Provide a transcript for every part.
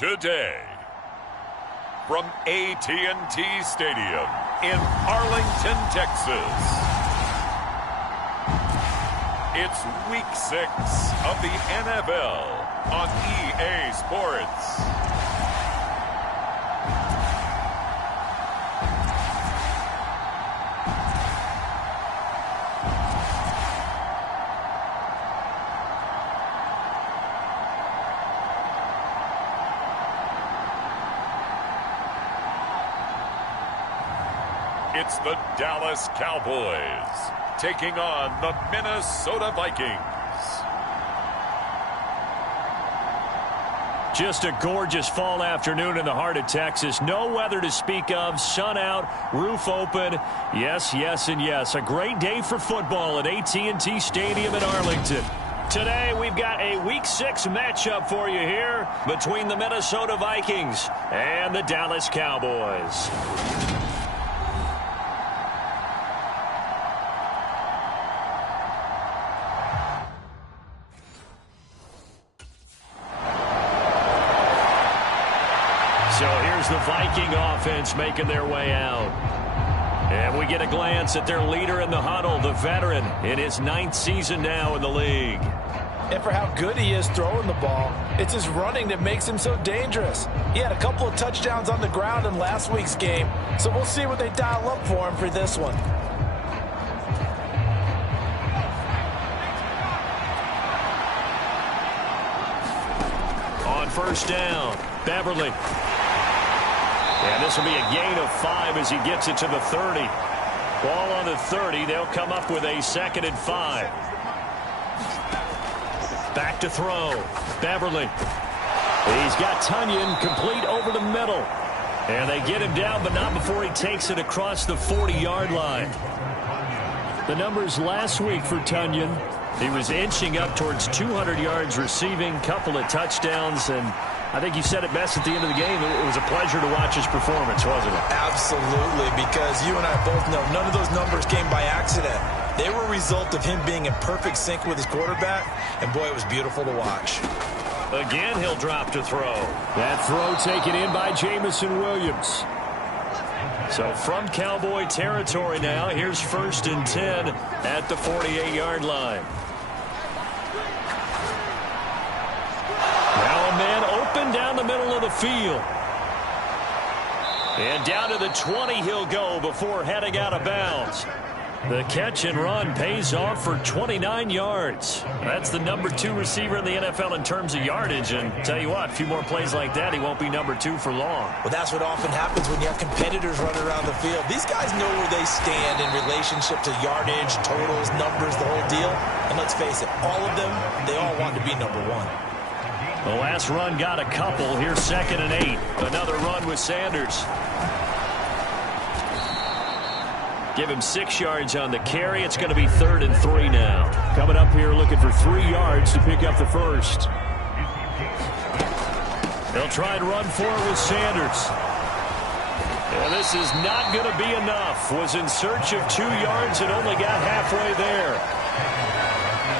today. From AT&T Stadium in Arlington, Texas. It's Week 6 of the NFL on EA Sports. It's the Dallas Cowboys taking on the Minnesota Vikings. Just a gorgeous fall afternoon in the heart of Texas. No weather to speak of. Sun out, roof open. Yes, yes, and yes. A great day for football at AT&T Stadium in Arlington. Today, we've got a Week 6 matchup for you here between the Minnesota Vikings and the Dallas Cowboys. So here's the Viking offense making their way out. And we get a glance at their leader in the huddle, the veteran, in his 9th season now in the league. And for how good he is throwing the ball, it's his running that makes him so dangerous. He had a couple of touchdowns on the ground in last week's game, so we'll see what they dial up for him for this one. On first down, Beverly. And this will be a gain of 5 as he gets it to the 30. Ball on the 30. They'll come up with a 2nd and 5. Back to throw. Beverly. He's got Tunyon complete over the middle. And they get him down, but not before he takes it across the 40-yard line. The numbers last week for Tunyon. He was inching up towards 200 yards receiving, couple of touchdowns, and I think you said it best at the end of the game. It was a pleasure to watch his performance, wasn't it? Absolutely, because you and I both know none of those numbers came by accident. They were a result of him being in perfect sync with his quarterback, and boy, it was beautiful to watch. Again, he'll drop to throw. That throw taken in by Jamison Williams. So from Cowboy territory now, here's 1st and 10 at the 48-yard line. Now a man open down the middle of the field. And down to the 20 he'll go before heading out of bounds. The catch and run pays off for 29 yards. That's the number 2 receiver in the NFL in terms of yardage. And tell you what, a few more plays like that, he won't be number 2 for long. Well, that's what often happens when you have competitors running around the field. These guys know where they stand in relationship to yardage, totals, numbers, the whole deal. And let's face it, all of them, they all want to be number 1. The last run got a couple. Here's 2nd and 8. Another run with Sanders. Give him 6 yards on the carry. It's going to be 3rd and 3 now. Coming up here looking for 3 yards to pick up the first. They'll try and run for it with Sanders. And this is not going to be enough. Was in search of 2 yards and only got halfway there.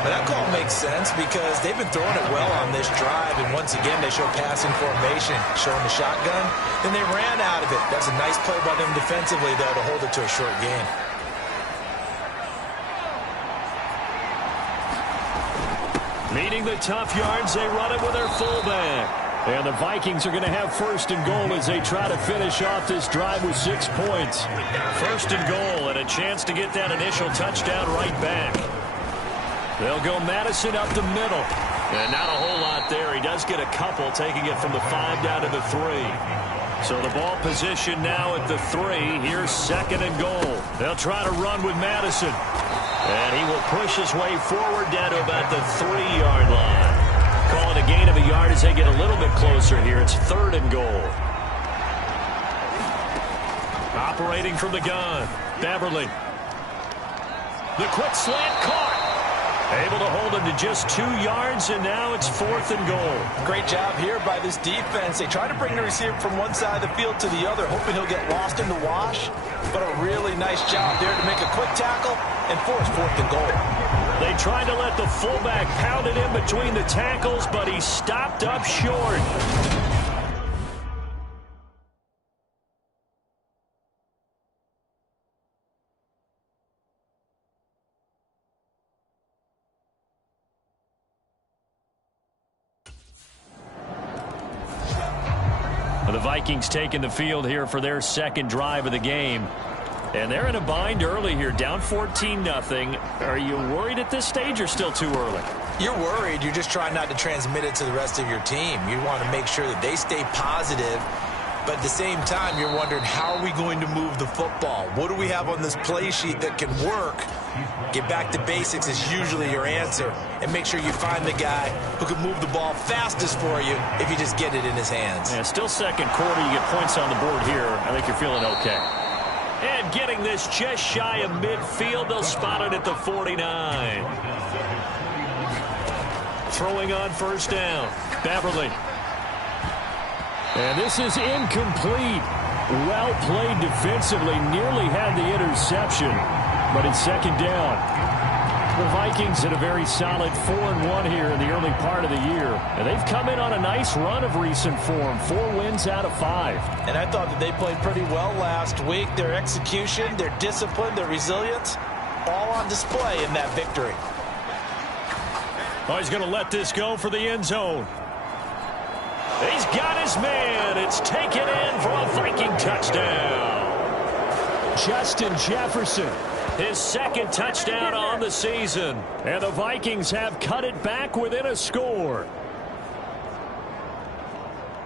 But that call makes sense because they've been throwing it well on this drive, and once again they show passing formation, showing the shotgun. Then they ran out of it. That's a nice play by them defensively, though, to hold it to a short gain. Meeting the tough yards, they run it with their fullback. And the Vikings are going to have 1st and goal as they try to finish off this drive with 6 points. 1st and goal and a chance to get that initial touchdown right back. They'll go Madison up the middle. And not a whole lot there. He does get a couple, taking it from the 5 down to the 3. So the ball position now at the 3. Here's 2nd and goal. They'll try to run with Madison. And he will push his way forward down to about the 3-yard line. Call it a gain of a yard as they get a little bit closer here. It's 3rd and goal. Operating from the gun, Beverly. The quick slant caught. Able to hold him to just 2 yards, and now it's 4th and goal. Great job here by this defense. They try to bring the receiver from one side of the field to the other, hoping he'll get lost in the wash. But a really nice job there to make a quick tackle and force 4th and goal. They tried to let the fullback pound it in between the tackles, but he stopped up short. The Vikings taking the field here for their second drive of the game. And they're in a bind early here, down 14-0. Are you worried at this stage or still too early? You're worried. You're just trying not to transmit it to the rest of your team. You want to make sure that they stay positive. But at the same time, you're wondering, how are we going to move the football? What do we have on this play sheet that can work? Get back to basics is usually your answer. And make sure you find the guy who can move the ball fastest for you if you just get it in his hands. Yeah, still second quarter. You get points on the board here. I think you're feeling okay. And getting this just shy of midfield. They'll spot it at the 49. Throwing on first down. Beverly. And this is incomplete. Well played defensively. Nearly had the interception. But it's second down. The Vikings had a very solid 4-1 here in the early part of the year. And they've come in on a nice run of recent form. 4 wins out of 5. And I thought that they played pretty well last week. Their execution, their discipline, their resilience, all on display in that victory. Oh, he's going to let this go for the end zone. He's got his man. It's taken in for a Viking touchdown. Justin Jefferson, his second touchdown on the season. And the Vikings have cut it back within a score.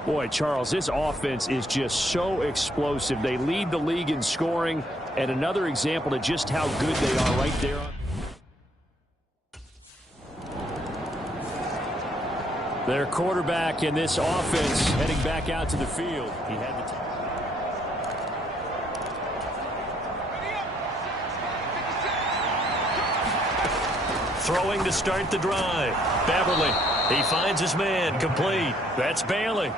Boy, Charles, this offense is just so explosive. They lead the league in scoring. And another example of just how good they are right there. Their quarterback in this offense heading back out to the field. He had the throwing to start the drive. Beverly, he finds his man, complete. That's Bailey.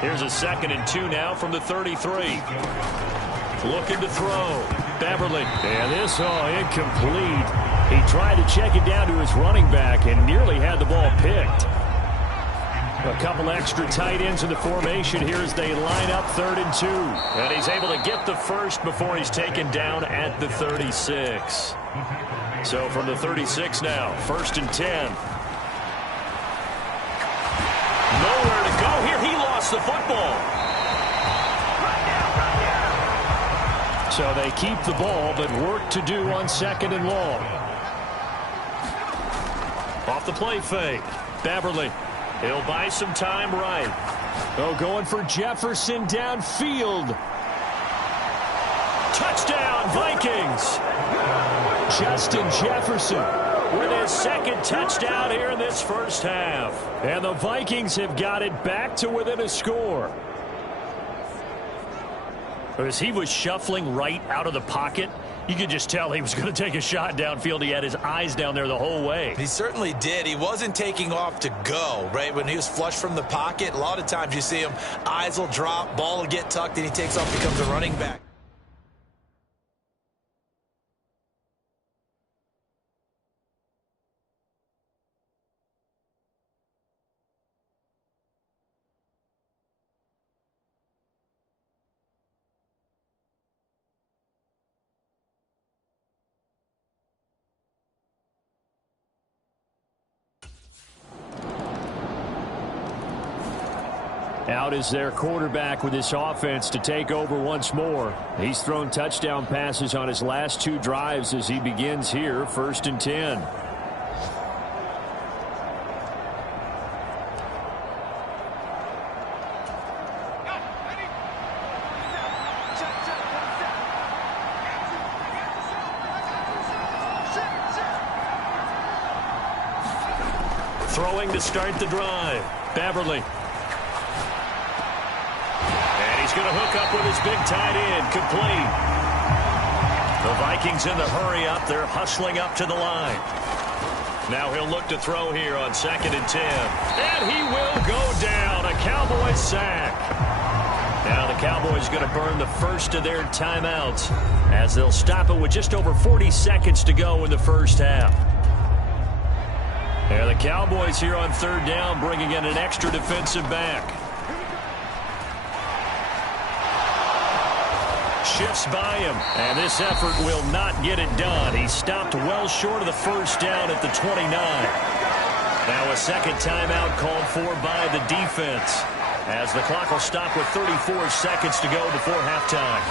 Here's a 2nd and 2 now from the 33. Looking to throw. Beverly, and this incomplete. He tried to check it down to his running back and nearly had the ball picked. A couple extra tight ends in the formation here as they line up 3rd and 2. And he's able to get the first before he's taken down at the 36. So from the 36 now, 1st and 10. Nowhere to go here. He lost the football. So they keep the ball, but work to do on 2nd and long. Off the play fake. Beverly. He'll buy some time right. Oh, going for Jefferson downfield. Touchdown, Vikings. Justin Jefferson with his 2nd touchdown here in this first half. And the Vikings have got it back to within a score. As he was shuffling right out of the pocket, you could just tell he was going to take a shot downfield. He had his eyes down there the whole way. He certainly did. He wasn't taking off to go, right? When he was flush from the pocket, a lot of times you see him, eyes will drop, ball will get tucked, and he takes off, becomes a running back. Out is their quarterback with this offense to take over once more. He's thrown touchdown passes on his last 2 drives as he begins here, 1st and 10. Throwing to start the drive. Beverly. He's going to hook up with his big tight end, complete. The Vikings in the hurry up. They're hustling up to the line. Now he'll look to throw here on 2nd and 10. And he will go down. A Cowboys sack. Now the Cowboys going to burn the first of their timeouts as they'll stop it with just over 40 seconds to go in the first half. And the Cowboys here on 3rd down bringing in an extra defensive back. Shifts by him, and this effort will not get it done. He stopped well short of the first down at the 29. Now a 2nd timeout called for by the defense. as the clock will stop with 34 seconds to go before halftime.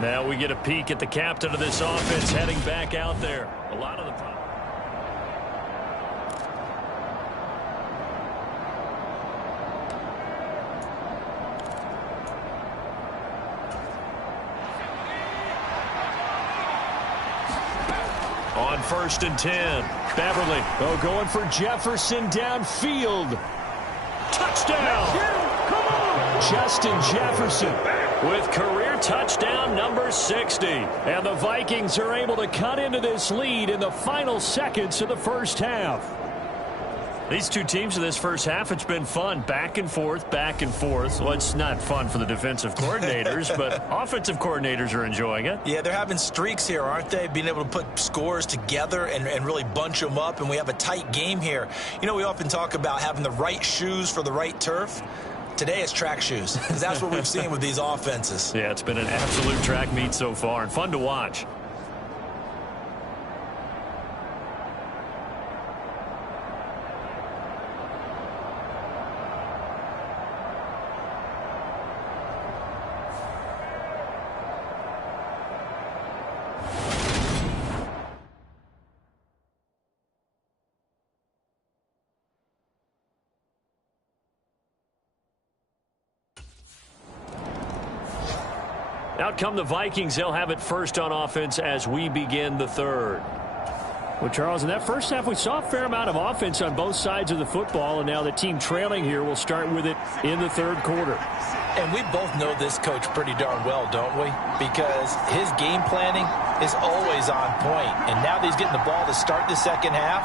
Now we get a peek at the captain of this offense heading back out there. A lot of the on 1st and 10. Beverly going for Jefferson downfield. Touchdown! Come on! Justin Jefferson with career touchdown number 60. And the Vikings are able to cut into this lead in the final seconds of the first half. These two teams in this first half, it's been fun. Back and forth, back and forth. Well, it's not fun for the defensive coordinators, but offensive coordinators are enjoying it. Yeah, they're having streaks here, aren't they? Being able to put scores together and really bunch them up, and we have a tight game here. You know, we often talk about having the right shoes for the right turf. Today it's track shoes, because that's what we've seen with these offenses. Yeah, it's been an absolute track meet so far, and fun to watch. Out come the Vikings. They'll have it first on offense as we begin the third. Well, Charles, in that first half, we saw a fair amount of offense on both sides of the football, and now the team trailing here will start with it in the third quarter. And we both know this coach pretty darn well, don't we? Because his game planning is always on point. And now that he's getting the ball to start the second half,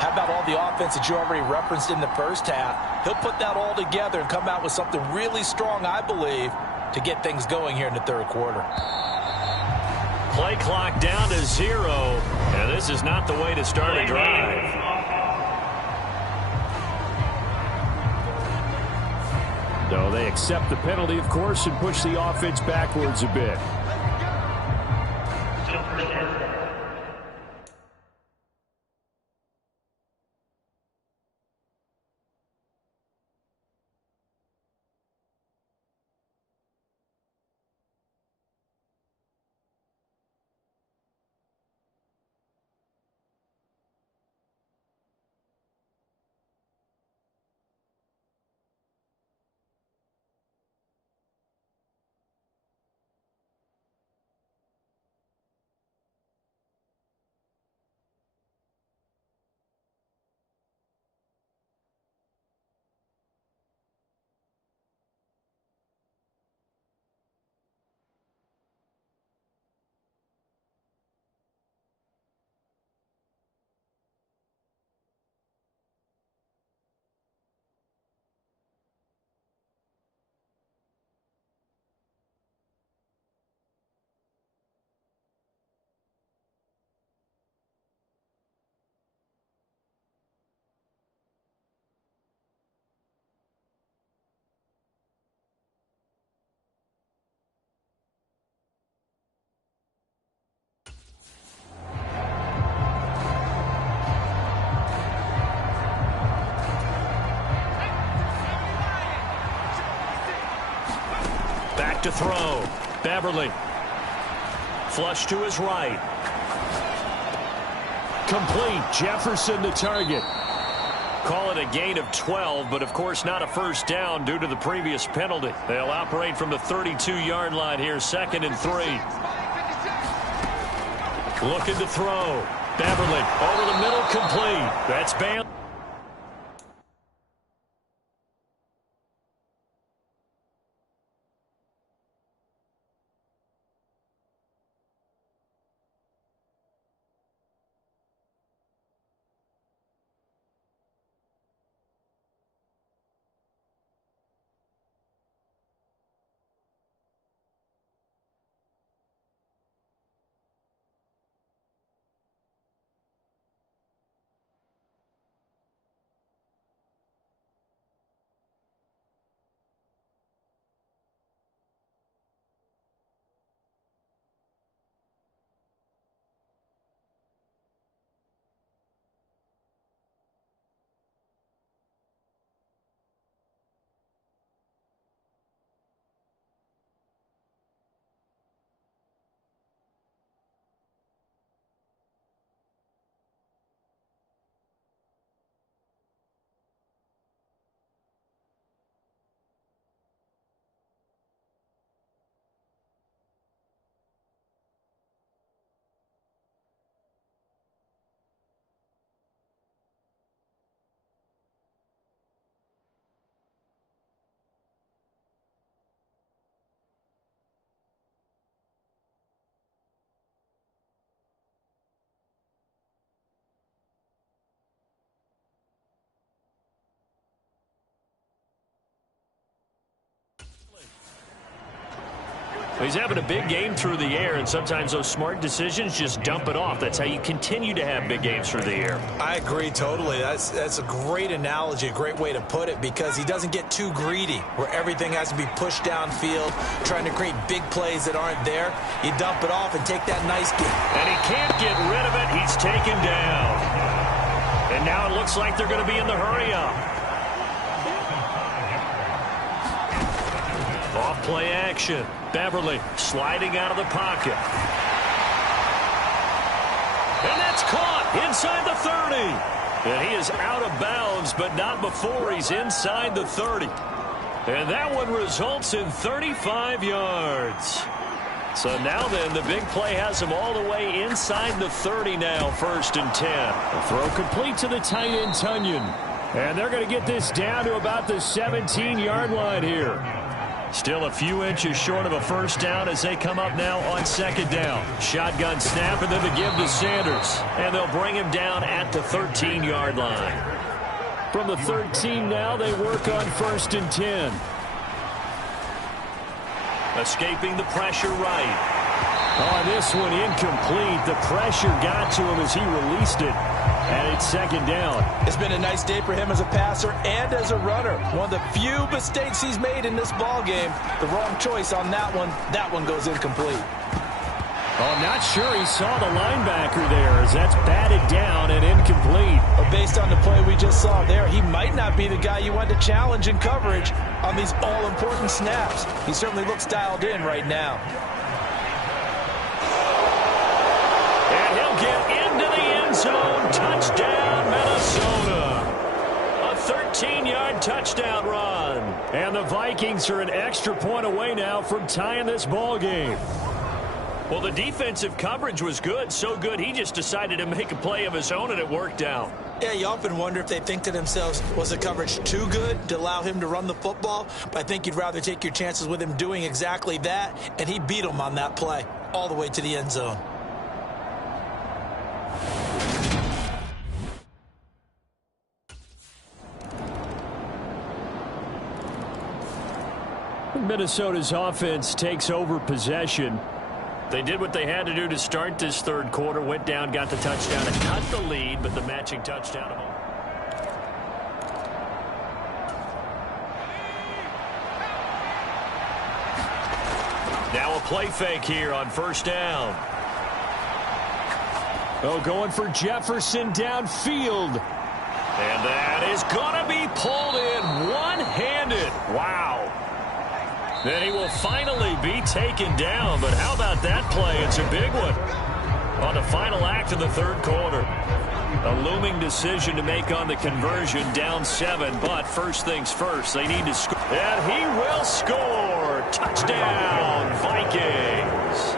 how about all the offense that you already referenced in the first half? He'll put that all together and come out with something really strong, I believe, to get things going here in the third quarter. Play clock down to 0, and this is not the way to start a drive. No, they accept the penalty, of course, and push the offense backwards a bit. To throw. Beverly. Flush to his right. Complete. Jefferson the target. Call it a gain of 12, but of course not a first down due to the previous penalty. They'll operate from the 32-yard line here, 2nd and 3. Looking to throw. Beverly over the middle, complete. That's Bam. He's having a big game through the air, and sometimes those smart decisions just dump it off. That's how you continue to have big games through the air. I agree totally. That's a great analogy, a great way to put it, because he doesn't get too greedy where everything has to be pushed downfield, trying to create big plays that aren't there. You dump it off and take that nice game. And he can't get rid of it. He's taken down. And now it looks like they're going to be in the hurry-up. Off-play action. Beverly sliding out of the pocket. And that's caught inside the 30. And he is out of bounds, but not before he's inside the 30. And that one results in 35 yards. So now then, the big play has him all the way inside the 30 now, 1st and 10. The throw complete to the tight end, Tunyon. And they're going to get this down to about the 17-yard line here. Still a few inches short of a first down as they come up now on 2nd down. Shotgun snap and then the give to Sanders. And they'll bring him down at the 13-yard line. From the 13 now, they work on 1st and 10. Escaping the pressure right. On this one, incomplete. The pressure got to him as he released it. And it's 2nd down. It's been a nice day for him as a passer and as a runner. One of the few mistakes he's made in this ball game. The wrong choice on that one. That one goes incomplete. Oh, I'm not sure he saw the linebacker there as that's batted down and incomplete. But based on the play we just saw there, he might not be the guy you want to challenge in coverage on these all-important snaps. He certainly looks dialed in right now. And he'll get into the end zone. Touchdown, Minnesota. A 13-yard touchdown run. And the Vikings are an extra point away now from tying this ball game. Well, the defensive coverage was good, so good he just decided to make a play of his own, and it worked out. Yeah, you often wonder if they think to themselves, was the coverage too good to allow him to run the football? But I think you'd rather take your chances with him doing exactly that, and he beat him on that play all the way to the end zone. Minnesota's offense takes over possession. They did what they had to do to start this 3rd quarter, went down, got the touchdown, and cut the lead, but the matching touchdown. Now a play fake here on 1st down. Oh, going for Jefferson downfield. And that is going to be pulled in one-handed. Wow. Then he will finally be taken down. But how about that play? It's a big one on the final act of the 3rd quarter. A looming decision to make on the conversion, down 7. But first things first, they need to score. And he will score. Touchdown, Vikings.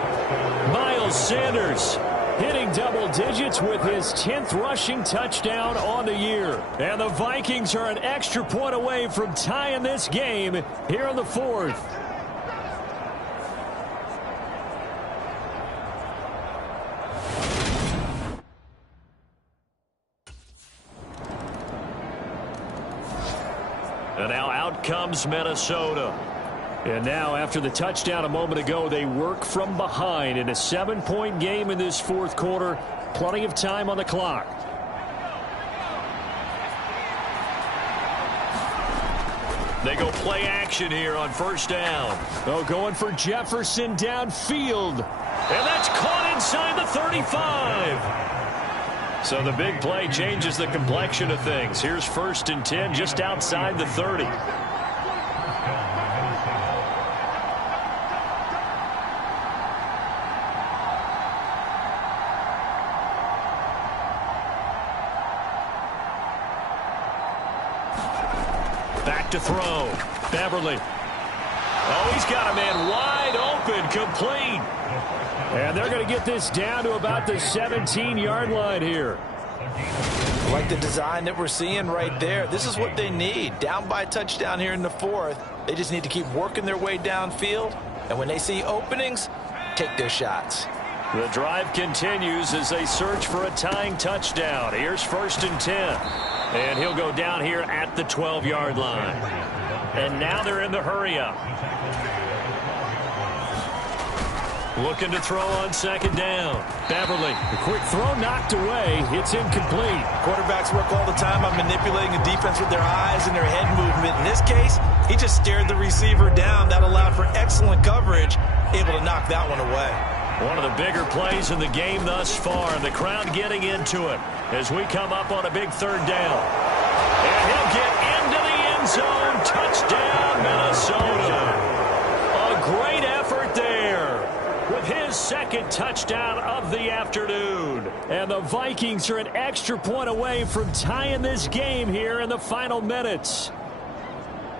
Miles Sanders hitting double digits with his 10th rushing touchdown on the year. And the Vikings are an extra point away from tying this game here in the 4th. And now out comes Minnesota. And now, after the touchdown a moment ago, they work from behind in a 7-point game in this 4th quarter. Plenty of time on the clock. They go play action here on 1st down. Oh, going for Jefferson downfield. And that's caught inside the 35. So the big play changes the complexion of things. Here's 1st and 10 just outside the 30. Back to throw. Beverly. Oh, he's got a man wide open, complete. And they're going to get this down to about the 17-yard line here. Like the design that we're seeing right there. This is what they need. Down by a touchdown here in the 4th. They just need to keep working their way downfield. And when they see openings, take their shots. The drive continues as they search for a tying touchdown. Here's 1st and 10. And he'll go down here at the 12-yard line. And now they're in the hurry-up. Looking to throw on second down. Beverly, the quick throw knocked away. It's incomplete. Quarterbacks work all the time on manipulating the defense with their eyes and their head movement. In this case, he just stared the receiver down. That allowed for excellent coverage, able to knock that one away. One of the bigger plays in the game thus far. The crowd getting into it as we come up on a big third down. And he'll get into the end zone. Touchdown, Minnesota. A great effort there with his second touchdown of the afternoon. And the Vikings are an extra point away from tying this game here in the final minutes.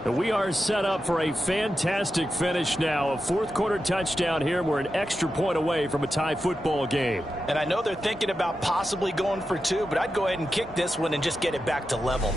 We are set up for a fantastic finish now. A fourth-quarter touchdown here. We're an extra point away from a tie football game. And I know they're thinking about possibly going for two, but I'd go ahead and kick this one and just get it back to level.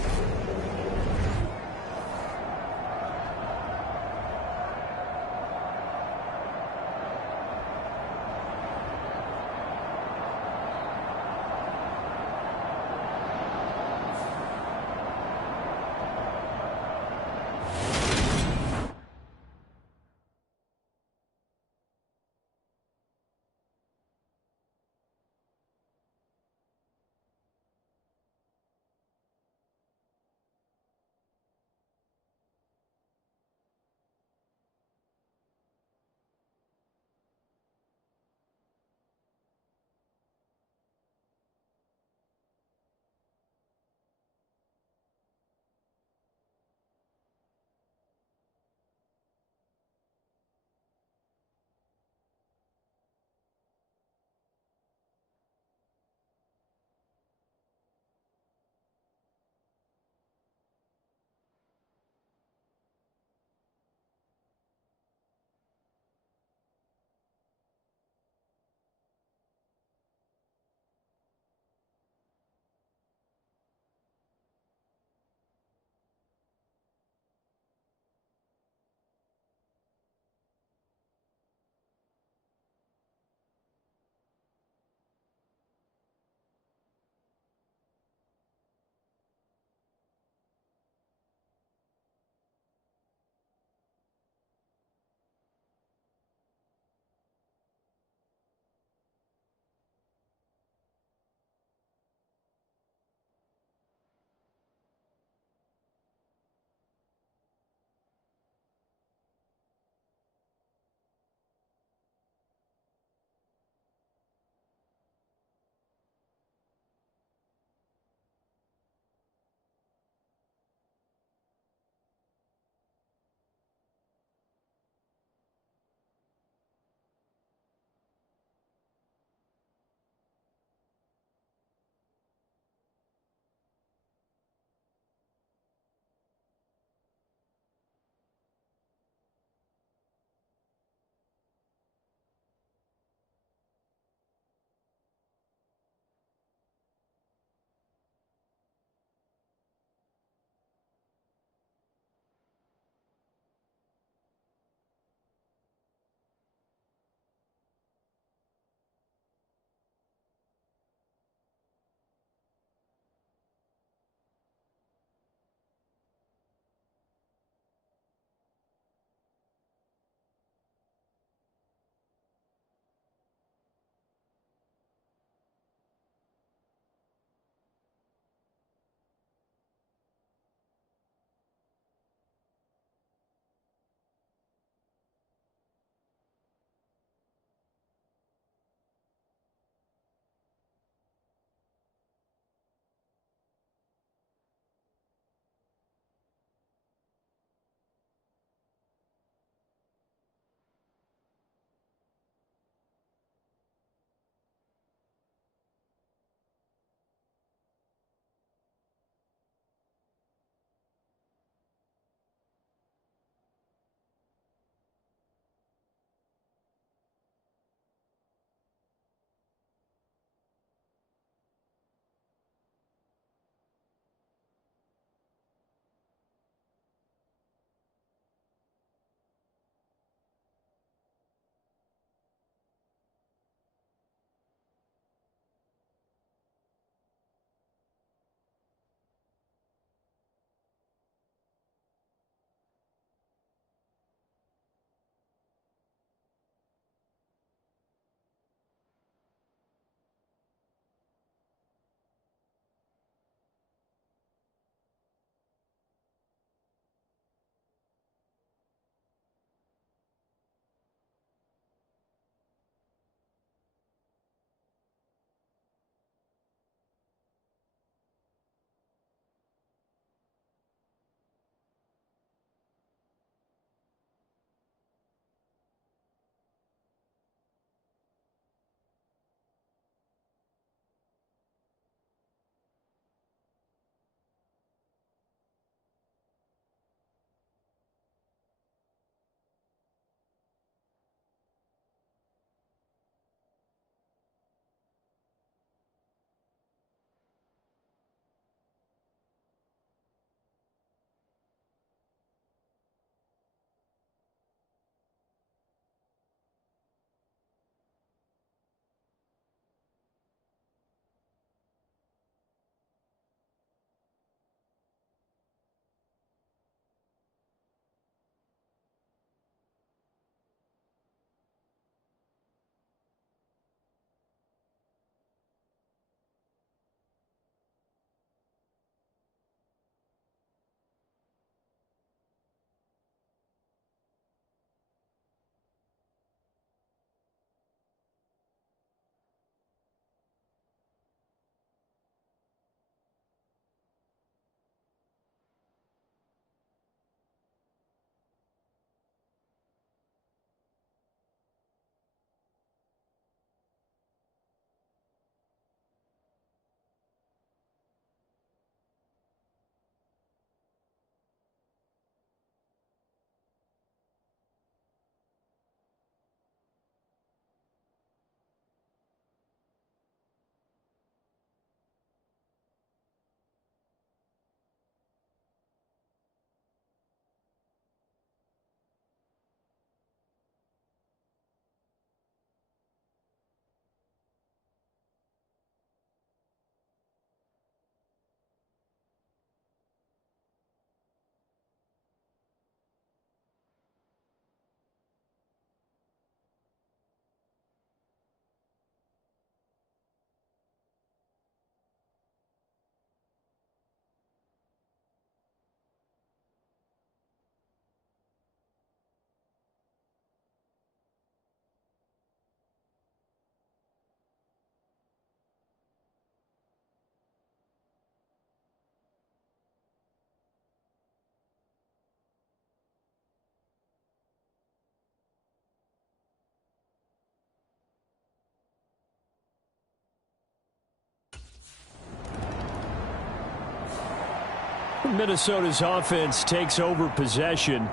Minnesota's offense takes over possession.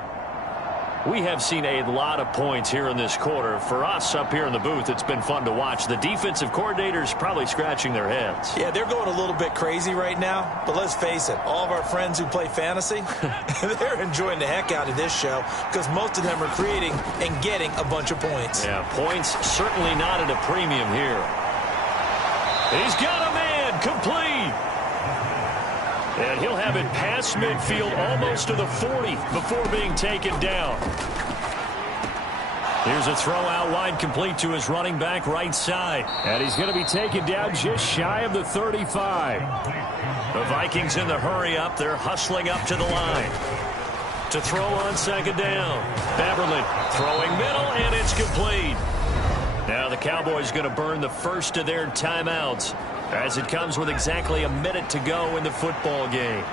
We have seen a lot of points here in this quarter. For us up here in the booth, it's been fun to watch. The defensive coordinators probably scratching their heads. Yeah, they're going a little bit crazy right now. But let's face it, all of our friends who play fantasy, they're enjoying the heck out of this show because most of them are creating and getting a bunch of points. Yeah, points certainly not at a premium here. He's got a man complete. And he'll have it past midfield almost to the 40 before being taken down. Here's a throw out wide complete to his running back right side. And he's going to be taken down just shy of the 35. The Vikings in the hurry up. They're hustling up to the line. To throw on second down. Beverly throwing middle, and it's complete. Now the Cowboys going to burn the first of their timeouts, as it comes with exactly a minute to go in the football game.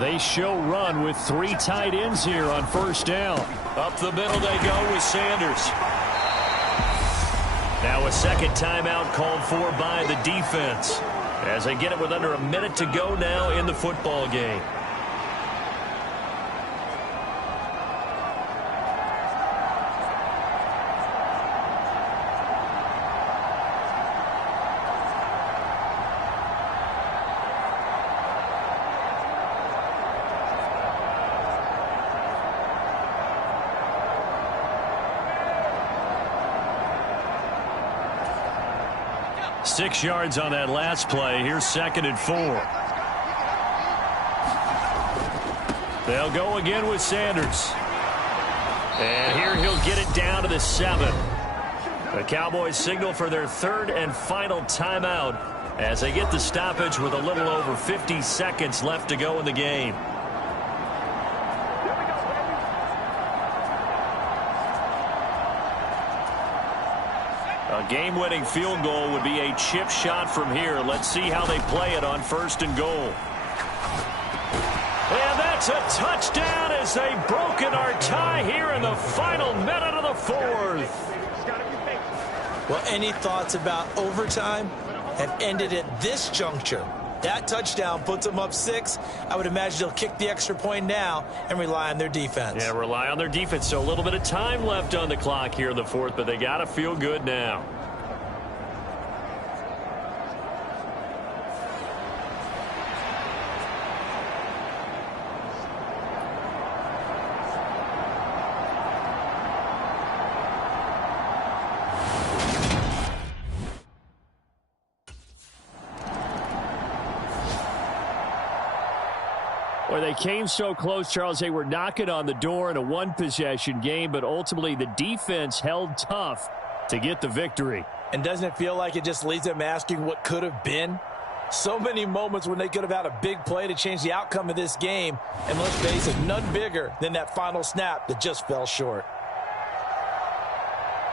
They show run with 3 tight ends here on first down. Up the middle they go with Sanders. Now a second timeout called for by the defense, as they get it with under a minute to go now in the football game. Six yards on that last play. Here's 2nd and 4. They'll go again with Sanders. And here he'll get it down to the 7. The Cowboys signal for their 3rd and final timeout as they get the stoppage with a little over 50 seconds left to go in the game. A game-winning field goal would be a chip shot from here. Let's see how they play it on 1st and goal. And that's a touchdown as they've broken our tie here in the final minute of the 4th. Well, any thoughts about overtime have ended at this juncture. That touchdown puts them up 6. I would imagine they'll kick the extra point now and rely on their defense. Yeah, rely on their defense. So a little bit of time left on the clock here in the 4th, but they got to feel good now. Well, they came so close, Charles. They were knocking on the door in a one-possession game, but ultimately the defense held tough to get the victory. And doesn't it feel like it just leaves them asking what could have been? So many moments when they could have had a big play to change the outcome of this game. And let's face it, none bigger than that final snap that just fell short.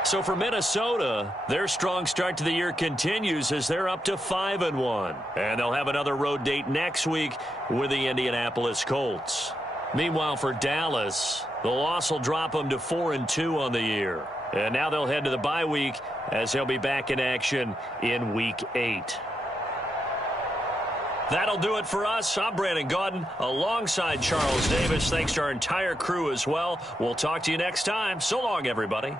So for Minnesota, their strong start to the year continues as they're up to 5-1. And they'll have another road date next week with the Indianapolis Colts. Meanwhile, for Dallas, the loss will drop them to 4-2 on the year. And now they'll head to the bye week as they'll be back in action in Week 8. That'll do it for us. I'm Brandon Gaudin alongside Charles Davis. Thanks to our entire crew as well. We'll talk to you next time. So long, everybody.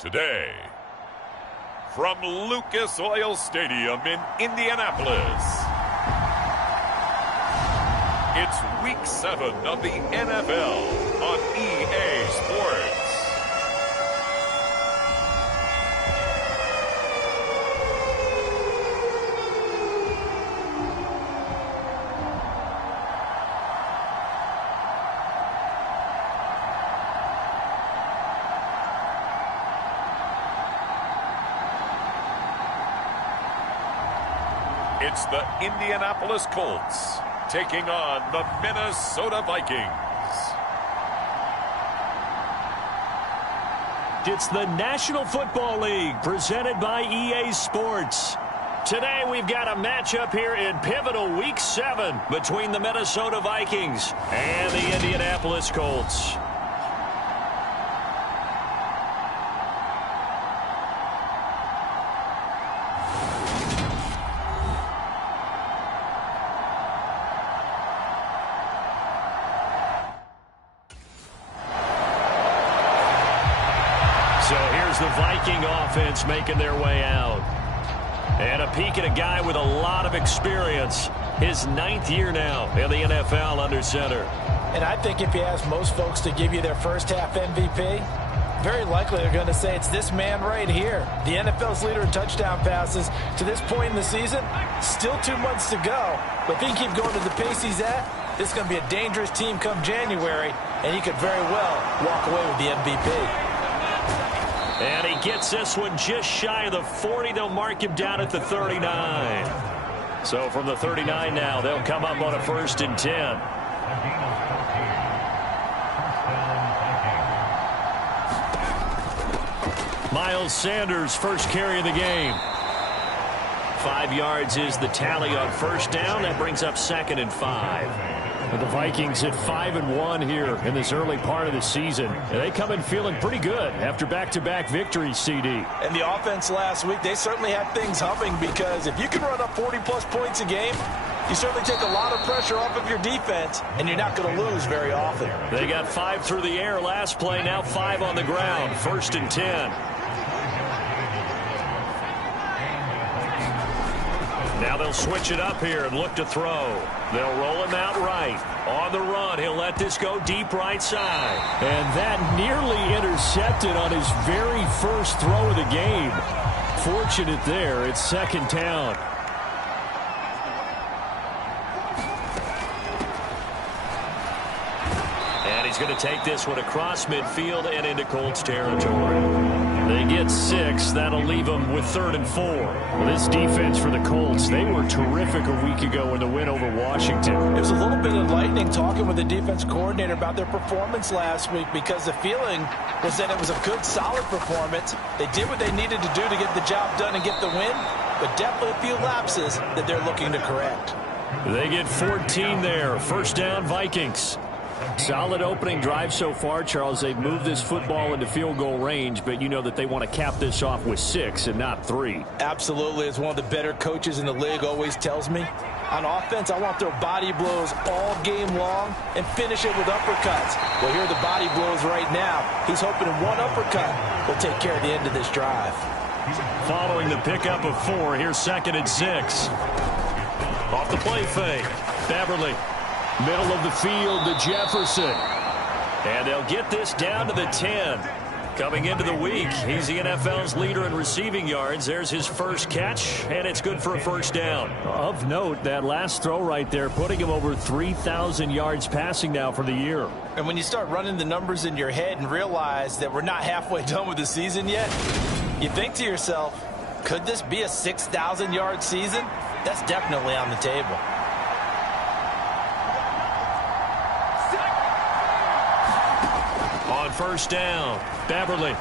Today, from Lucas Oil Stadium in Indianapolis, it's Week 7 of the NFL on EA Sports. It's the Indianapolis Colts taking on the Minnesota Vikings. It's the National Football League presented by EA Sports. Today we've got a matchup here in pivotal Week 7 between the Minnesota Vikings and the Indianapolis Colts. So here's the Viking offense making their way out. And a peek at a guy with a lot of experience. His 9th year now in the NFL under center. And I think if you ask most folks to give you their first half MVP, very likely they're going to say it's this man right here. The NFL's leader in touchdown passes to this point in the season. Still 2 months to go. But if he can keep going to the pace he's at, this is going to be a dangerous team come January. And he could very well walk away with the MVP. And he gets this one just shy of the 40. They'll mark him down at the 39. So from the 39 now, they'll come up on a 1st and 10. Miles Sanders, first carry of the game. 5 yards is the tally on 1st down. That brings up 2nd and 5. The Vikings at 5-1 here in this early part of the season. And they come in feeling pretty good after back-to-back victories, CD. And the offense last week, they certainly had things humming because if you can run up 40-plus points a game, you certainly take a lot of pressure off of your defense, and you're not going to lose very often. They got 5 through the air last play, now 5 on the ground, 1st and 10. Now they'll switch it up here and look to throw. They'll roll him out right. On the run, he'll let this go deep right side. And that nearly intercepted on his very first throw of the game. Fortunate there, it's 2nd down. And he's going to take this one across midfield and into Colts territory. They get 6. That'll leave them with 3rd and 4. Well, this defense for the Colts, they were terrific a week ago in the win over Washington. It was a little bit enlightening talking with the defense coordinator about their performance last week because the feeling was that it was a good, solid performance. They did what they needed to do to get the job done and get the win, but definitely a few lapses that they're looking to correct. They get 14 there. 1st down, Vikings. Solid opening drive so far, Charles. They've moved this football into field goal range, but you know that they want to cap this off with 6 and not 3. Absolutely. As one of the better coaches in the league always tells me, on offense, I want their body blows all game long and finish it with uppercuts. Well, here are the body blows right now. He's hoping in one uppercut will take care of the end of this drive. Following the pickup of 4, here's 2nd and 6. Off the play fake. Beverly. Middle of the field to Jefferson. And they'll get this down to the 10. Coming into the week, he's the NFL's leader in receiving yards. There's his first catch, and it's good for a 1st down. Of note, that last throw right there, putting him over 3,000 yards passing now for the year. And when you start running the numbers in your head and realize that we're not halfway done with the season yet, you think to yourself, could this be a 6,000-yard season? That's definitely on the table. On 1st down, Beverly.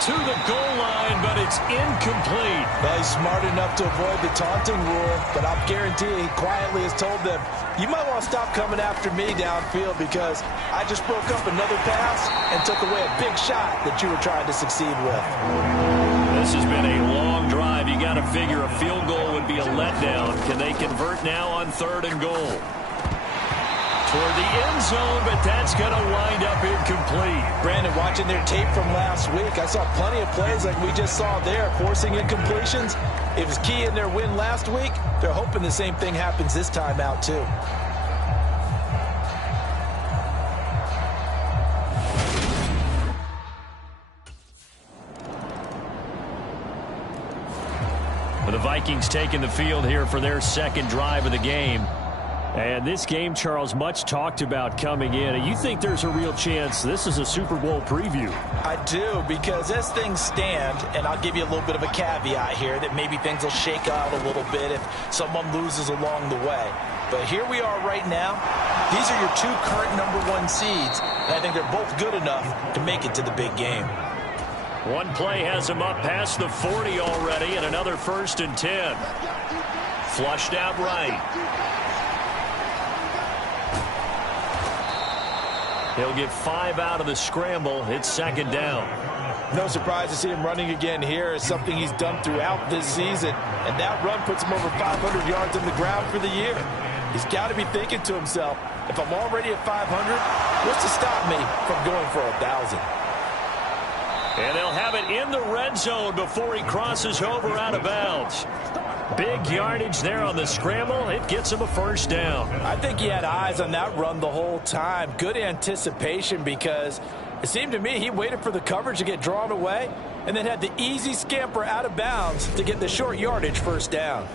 To the goal line, but it's incomplete. Well, he's smart enough to avoid the taunting rule, but I'll guarantee he quietly has told them, you might want to stop coming after me downfield because I just broke up another pass and took away a big shot that you were trying to succeed with. This has been a long drive. You got to figure a field goal would be a letdown. Can they convert now on 3rd and goal? for the end zone, but that's going to wind up incomplete. Brandon, watching their tape from last week, I saw plenty of plays like we just saw there, forcing incompletions. It was key in their win last week. They're hoping the same thing happens this time out, too. The Vikings taking the field here for their second drive of the game. And this game, Charles, much talked about coming in. And you think there's a real chance this is a Super Bowl preview? I do, because as things stand, and I'll give you a little bit of a caveat here, that maybe things will shake out a little bit if someone loses along the way. But here we are right now. These are your two current #1 seeds, and I think they're both good enough to make it to the big game. One play has him up past the 40 already, and another 1st and 10. Flushed out right. He'll get 5 out of the scramble. It's 2nd down. No surprise to see him running again here. It's something he's done throughout this season, and that run puts him over 500 yards on the ground for the year. He's got to be thinking to himself, if I'm already at 500, what's to stop me from going for 1,000? And they'll have it in the red zone before he crosses over out of bounds. Big yardage there on the scramble. It gets him a 1st down. I think he had eyes on that run the whole time. Good anticipation, because it seemed to me he waited for the coverage to get drawn away and then had the easy scamper out of bounds to get the short yardage 1st down.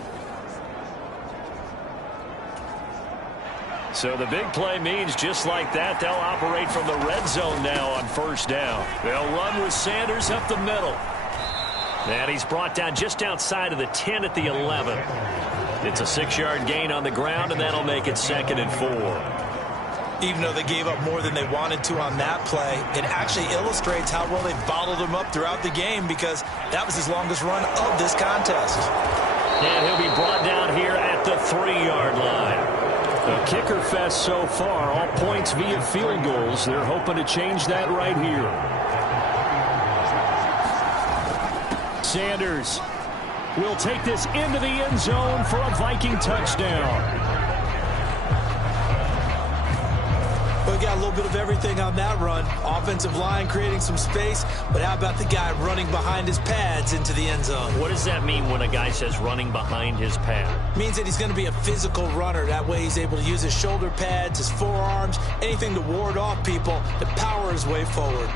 So the big play means just like that, they'll operate from the red zone now on 1st down. They'll run with Sanders up the middle. And he's brought down just outside of the 10 at the 11. It's a 6-yard gain on the ground, and that'll make it 2nd and 4. Even though they gave up more than they wanted to on that play, it actually illustrates how well they bottled him up throughout the game, because that was his longest run of this contest. And he'll be brought down here at the 3-yard line. The kicker fest so far, all points via field goals. They're hoping to change that right here. Sanders will take this into the end zone for a Viking touchdown. We got a little bit of everything on that run. Offensive line creating some space, but how about the guy running behind his pads into the end zone? What does that mean when a guy says running behind his pad? Means that he's going to be a physical runner. That way he's able to use his shoulder pads, his forearms, anything to ward off people to power his way forward.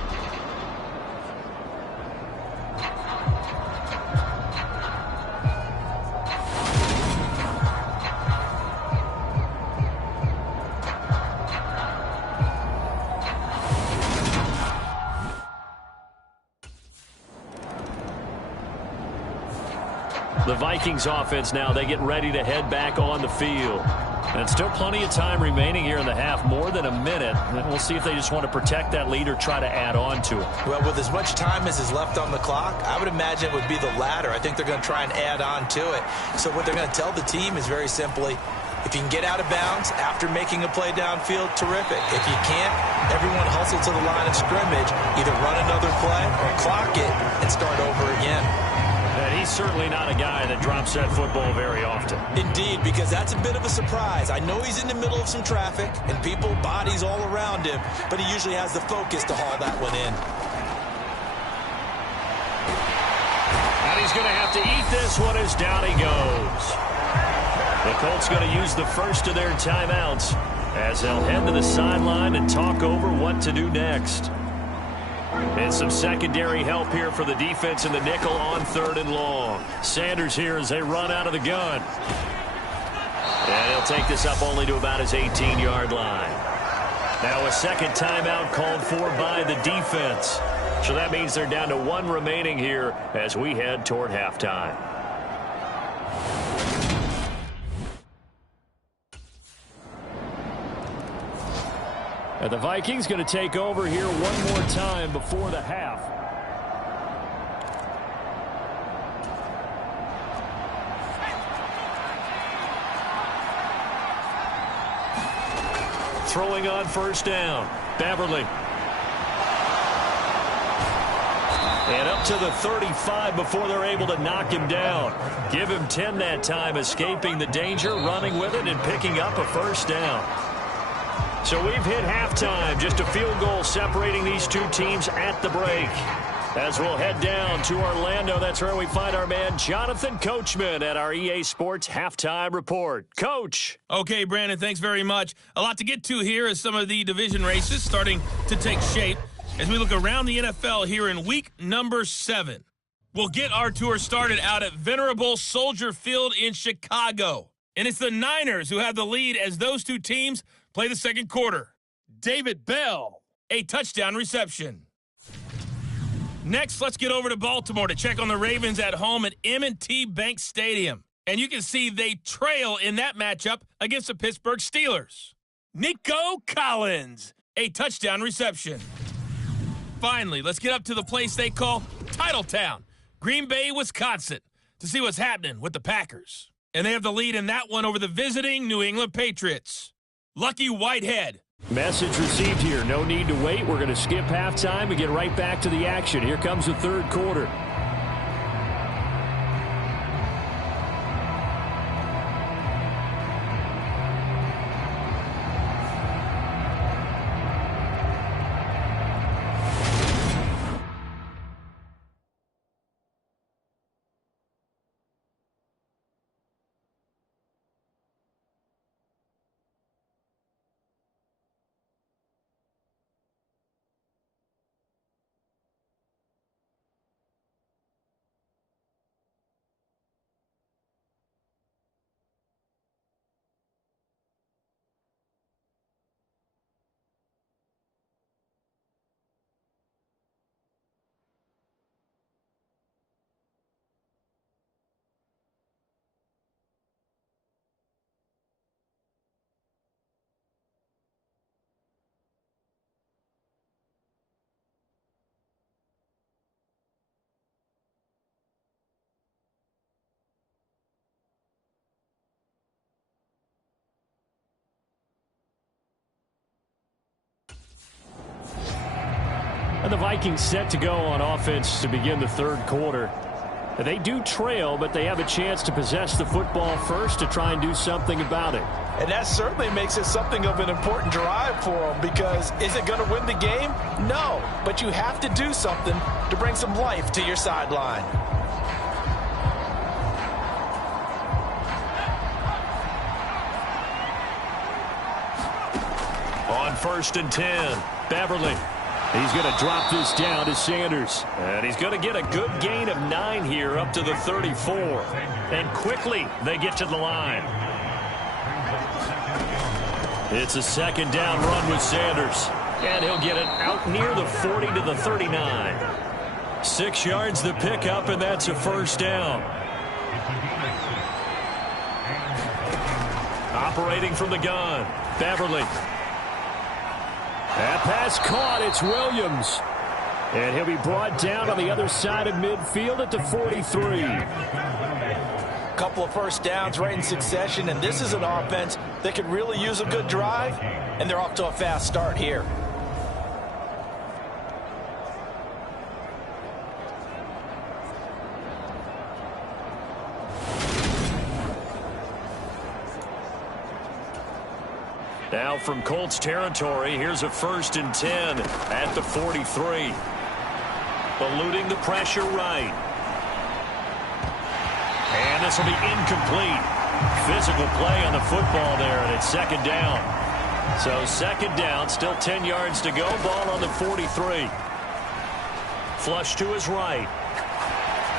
The Vikings offense now, they get ready to head back on the field. And still plenty of time remaining here in the half, more than a minute. And we'll see if they just want to protect that lead or try to add on to it. Well, with as much time as is left on the clock, I would imagine it would be the latter. I think they're going to try and add on to it. So what they're going to tell the team is very simply, if you can get out of bounds after making a play downfield, terrific. If you can't, everyone hustle to the line of scrimmage, either run another play or clock it and start over again. And he's certainly not a guy that drops that football very often. Indeed, because that's a bit of a surprise. I know he's in the middle of some traffic and people, bodies all around him, but he usually has the focus to haul that one in. And he's going to have to eat this one as down he goes. The Colts going to use the first of their timeouts as they'll head to the sideline and talk over what to do next. And some secondary help here for the defense in the nickel on 3rd and long. Sanders here as they run out of the gun. And he'll take this up only to about his 18-yard line. Now a second timeout called for by the defense. So that means they're down to 1 remaining here as we head toward halftime. And the Vikings going to take over here one more time before the half. Throwing on 1st down, Beverly. And up to the 35 before they're able to knock him down. Give him 10 that time, escaping the danger, running with it, and picking up a 1st down. So we've hit halftime. Just a field goal separating these two teams at the break. As we'll head down to Orlando, that's where we find our man Jonathan Coachman at our EA Sports Halftime Report. Coach. Okay, Brandon, thanks very much. A lot to get to here as some of the division races starting to take shape as we look around the NFL here in week number 7. We'll get our tour started out at Venerable Soldier Field in Chicago. And it's the Niners who have the lead as those two teams play the second quarter. David Bell, a touchdown reception. Next, let's get over to Baltimore to check on the Ravens at home at M&T Bank Stadium. And you can see they trail in that matchup against the Pittsburgh Steelers. Nico Collins, a touchdown reception. Finally, let's get up to the place they call Titletown, Green Bay, Wisconsin, to see what's happening with the Packers. And they have the lead in that one over the visiting New England Patriots. Lucky Whitehead. Message received here. No need to wait. We're going to skip halftime and get right back to the action. Here comes the third quarter. And the Vikings set to go on offense to begin the third quarter. They do trail, but they have a chance to possess the football first to try and do something about it. And that certainly makes it something of an important drive for them, because is it going to win the game? No, but you have to do something to bring some life to your sideline. On 1st and 10, Beverly. He's going to drop this down to Sanders. And he's going to get a good gain of 9 here up to the 34. And quickly they get to the line. It's a second down run with Sanders. And he'll get it out near the 40 to the 39. 6 yards the pickup, and that's a first down. Operating from the gun, Beverly. That pass caught. It's Williams. And he'll be brought down on the other side of midfield at the 43. Couple of first downs right in succession, and this is an offense that could really use a good drive, and they're off to a fast start here. Now from Colts territory, here's a 1st and 10 at the 43. Eluding the pressure right. And this will be incomplete. Physical play on the football there, and it's second down. So second down, still 10 yards to go. Ball on the 43. Flush to his right.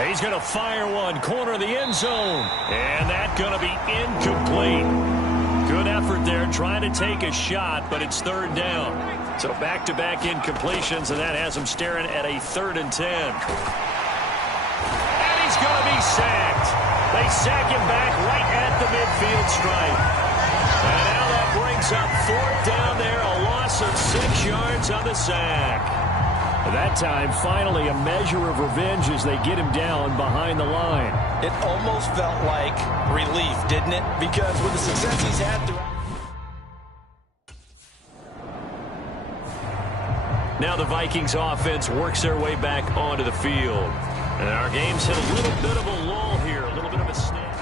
He's going to fire one, corner of the end zone. And that's going to be incomplete. Good effort there, trying to take a shot, but it's third down. So back-to-back incompletions, and that has him staring at a 3rd and 10. And he's going to be sacked. They sack him back right at the midfield stripe. And now that brings up 4th down there, a loss of 6 yards on the sack. That time, finally, a measure of revenge as they get him down behind the line. It almost felt like relief, didn't it? Because with the success he's had throughout. Now the Vikings offense works their way back onto the field. And our game's hit a little bit of a lull here, a little bit of a snap.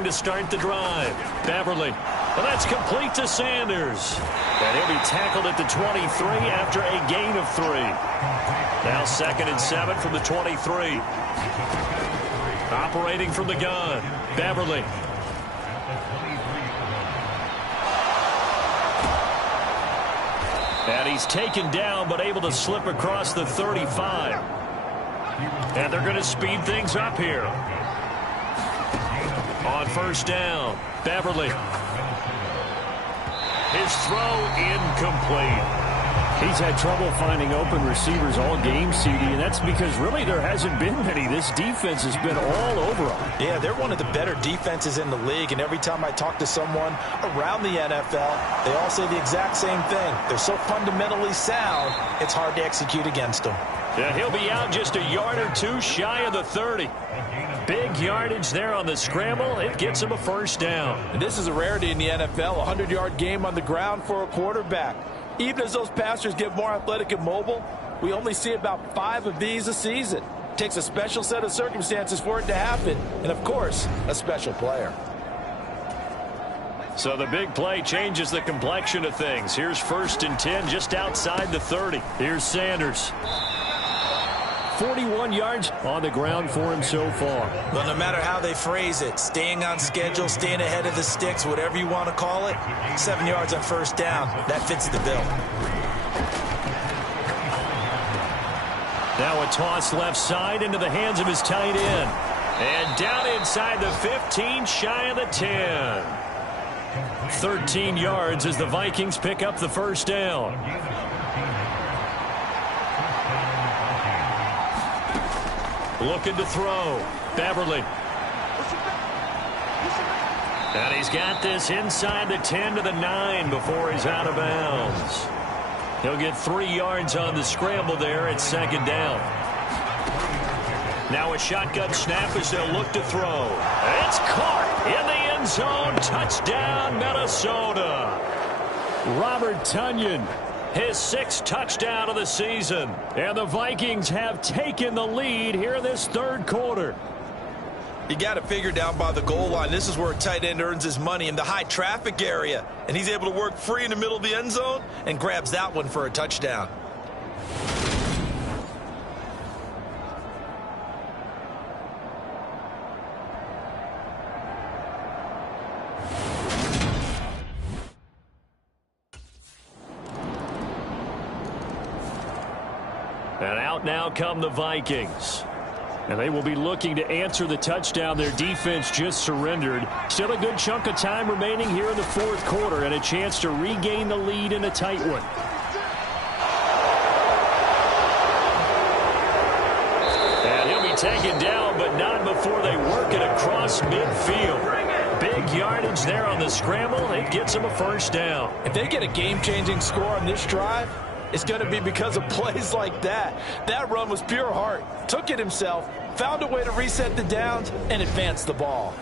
running to start the drive. Beverly. And that's complete to Sanders. And he'll be tackled at the 23 after a gain of 3. Now 2nd and 7 from the 23. Operating from the gun. Beverly. And he's taken down but able to slip across the 35. And they're going to speed things up here. On 1st down, Beverly. His throw incomplete. He's had trouble finding open receivers all game, CD, and that's because really there hasn't been many. This defense has been all over them. Yeah, they're one of the better defenses in the league, and every time I talk to someone around the NFL, they all say the exact same thing. They're so fundamentally sound, it's hard to execute against them. Yeah, he'll be out just a yard or 2 shy of the 30. Big yardage there on the scramble. It gets him a 1st down. And this is a rarity in the NFL, a 100-yard game on the ground for a quarterback. Even as those passers get more athletic and mobile, we only see about 5 of these a season. It takes a special set of circumstances for it to happen, and of course, a special player. So the big play changes the complexion of things. Here's 1st and 10 just outside the 30. Here's Sanders. 41 yards on the ground for him so far. Well, no matter how they phrase it, staying on schedule, staying ahead of the sticks, whatever you want to call it, 7 yards on 1st down, that fits the bill. Now a toss left side into the hands of his tight end. And down inside the 15, shy of the 10. 13 yards as the Vikings pick up the 1st down. Looking to throw. Beverly. And he's got this inside the 10 to the 9 before he's out of bounds. He'll get 3 yards on the scramble there at 2nd down. Now a shotgun snap as they'll look to throw. It's caught in the end zone. Touchdown, Minnesota. Robert Tonyan. His 6th touchdown of the season. And the Vikings have taken the lead here in this 3rd quarter. You got to figure down by the goal line. This is where a tight end earns his money, in the high traffic area. And he's able to work free in the middle of the end zone and grabs that one for a touchdown. And out now come the Vikings. And they will be looking to answer the touchdown their defense just surrendered. Still a good chunk of time remaining here in the 4th quarter and a chance to regain the lead in a tight one. And he'll be taken down, but not before they work it across midfield. Big yardage there on the scramble. It gets them a 1st down. If they get a game-changing score on this drive, it's going to be because of plays like that. That run was pure heart. Took it himself, found a way to reset the downs, and advance the ball.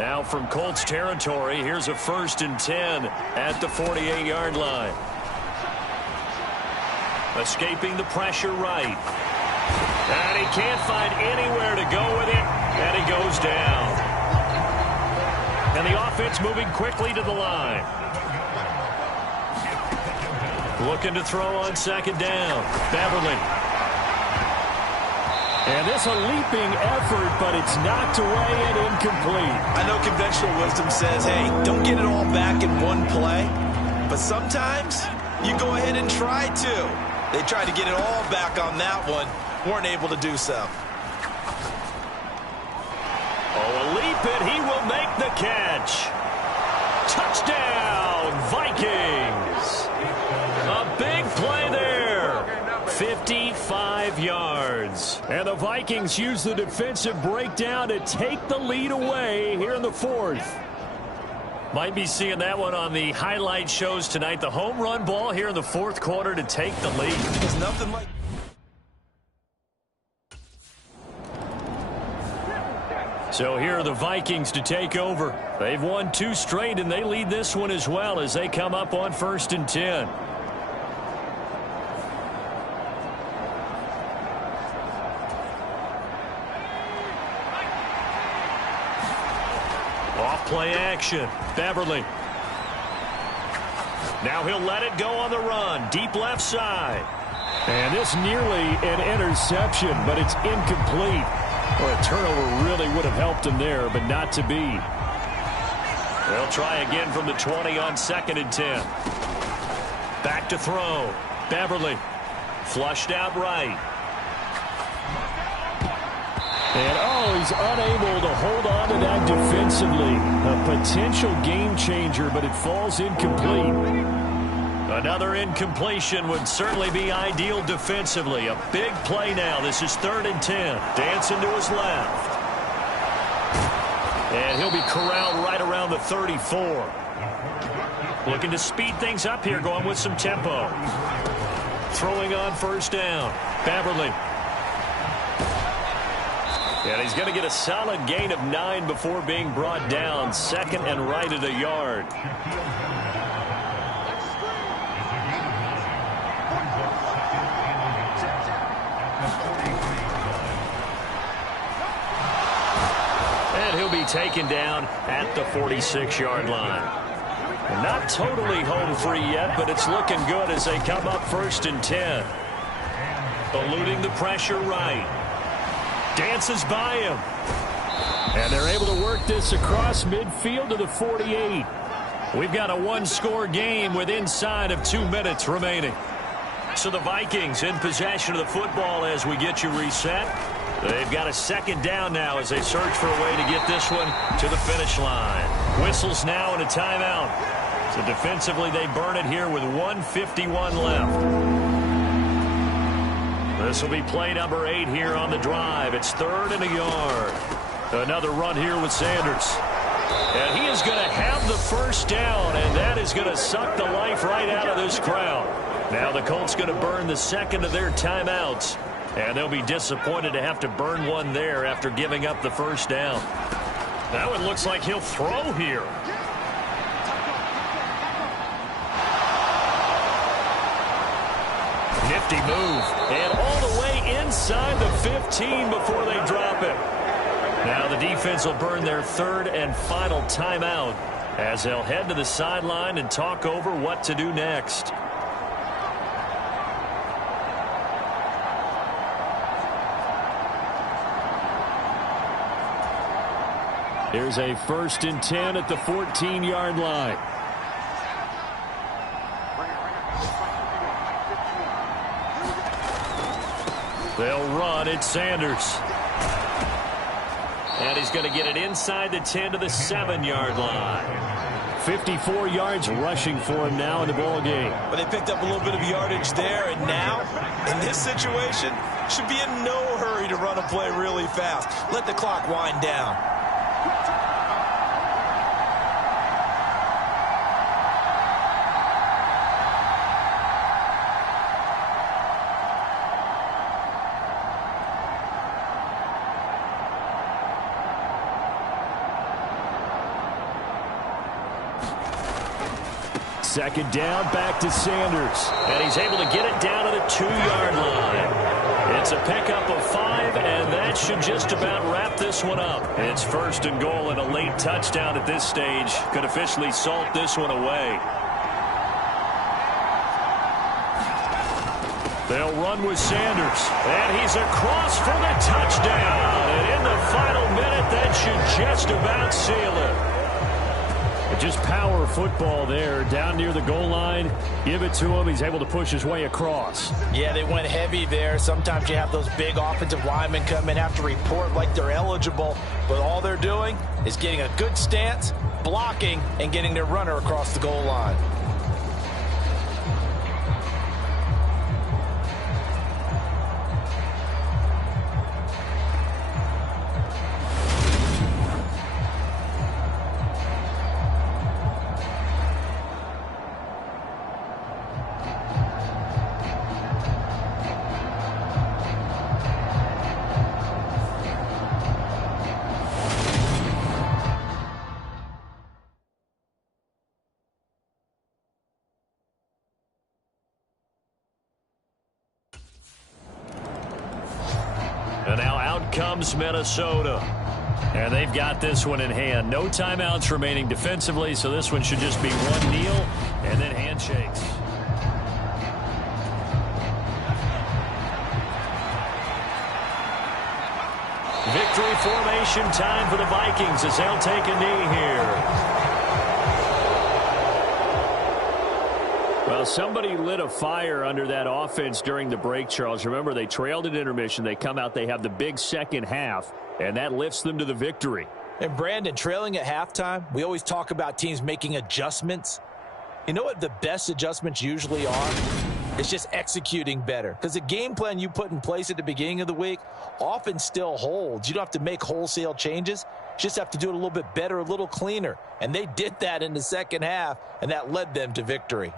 Now from Colts territory, here's a 1st and 10 at the 48-yard line. Escaping the pressure right. And he can't find anywhere to go with it, and he goes down. And the offense moving quickly to the line. Looking to throw on 2nd down. Beverly. And this a leaping effort, but it's knocked away and incomplete. I know conventional wisdom says, hey, don't get it all back in one play. But sometimes you go ahead and try to. They tried to get it all back on that one. Weren't able to do so. Oh, a leap, and he will make the catch. Touchdown, Vikings. A big play there. 55 yards. And the Vikings use the defensive breakdown to take the lead away here in the 4th. Might be seeing that one on the highlight shows tonight. The home run ball here in the 4th quarter to take the lead. There's nothing like... So here are the Vikings to take over. They've won 2 straight, and they lead this one as well as they come up on 1st and 10. Off-play action. Beverly. Now he'll let it go on the run. Deep left side. And this nearly an interception, but it's incomplete. Well, a turnover really would have helped him there, but not to be. They'll try again from the 20 on 2nd and 10. Back to throw. Beverly. Flushed out right. And, oh, he's unable to hold on to that defensively. A potential game changer, but it falls incomplete. Another incompletion would certainly be ideal defensively. A big play now. This is 3rd and 10. Dancing to his left. And he'll be corralled right around the 34. Looking to speed things up here, going with some tempo. Throwing on 1st down. Beverly. And he's going to get a solid gain of 9 before being brought down. 2nd and right at a yard. And he'll be taken down at the 46-yard line. Not totally home free yet, but it's looking good as they come up 1st and 10. Eluding the pressure right. Dances by him. And they're able to work this across midfield to the 48. We've got a 1-score game with inside of 2 minutes remaining. So the Vikings in possession of the football as we get you reset. They've got a 2nd down now as they search for a way to get this one to the finish line. Whistles now and a timeout. So defensively they burn it here with 1:51 left. This will be play number 8 here on the drive. It's 3rd and a yard. Another run here with Sanders. And he is going to have the 1st down, and that is going to suck the life right out of this crowd. Now the Colts going to burn the 2nd of their timeouts, and they'll be disappointed to have to burn one there after giving up the 1st down. Now it looks like he'll throw here. Nifty move, and all the way inside the 15 before they drop it. Now the defense will burn their 3rd and final timeout as they'll head to the sideline and talk over what to do next. Here's a 1st and 10 at the 14-yard line. They'll run it. Sanders. And he's going to get it inside the 10 to the 7-yard line. 54 yards rushing for him now in the ball game. But they picked up a little bit of yardage there, and now, in this situation, should be in no hurry to run a play really fast. Let the clock wind down. Second down, back to Sanders. And he's able to get it down to the 2-yard line. It's a pickup of 5, and that should just about wrap this one up. It's first and goal, and a late touchdown at this stage could officially salt this one away. They'll run with Sanders, and he's across for the touchdown. And in the final minute, that should just about seal it. Just power football there, down near the goal line. Give it to him. He's able to push his way across. Yeah, they went heavy there. Sometimes you have those big offensive linemen come in, have to report like they're eligible, but all they're doing is getting a good stance, blocking, and getting their runner across the goal line. And now out comes Minnesota. And they've got this one in hand. No timeouts remaining defensively, so this one should just be one kneel and then handshakes. Victory formation time for the Vikings as they'll take a knee here. Well, somebody lit a fire under that offense during the break, Charles. Remember, they trailed at intermission. They come out, they have the big second half, and that lifts them to the victory. And, Brandon, trailing at halftime, we always talk about teams making adjustments. You know what the best adjustments usually are? It's just executing better. Because the game plan you put in place at the beginning of the week often still holds. You don't have to make wholesale changes. You just have to do it a little bit better, a little cleaner. And they did that in the second half, and that led them to victory.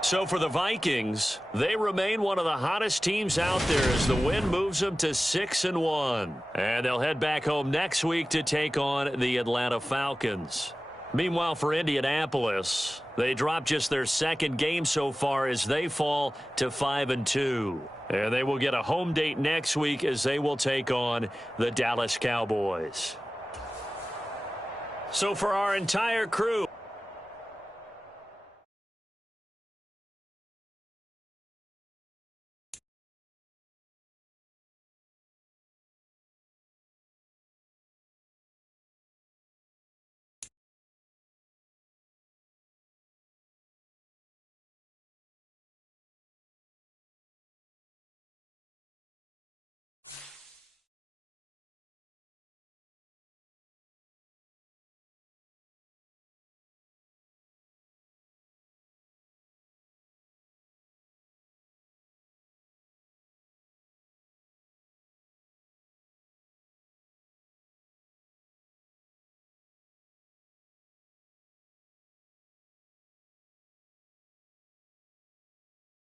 So for the Vikings, they remain one of the hottest teams out there as the win moves them to 6-1. And they'll head back home next week to take on the Atlanta Falcons. Meanwhile, for Indianapolis, they dropped just their second game so far as they fall to 5-2. And they will get a home date next week as they will take on the Dallas Cowboys. So for our entire crew,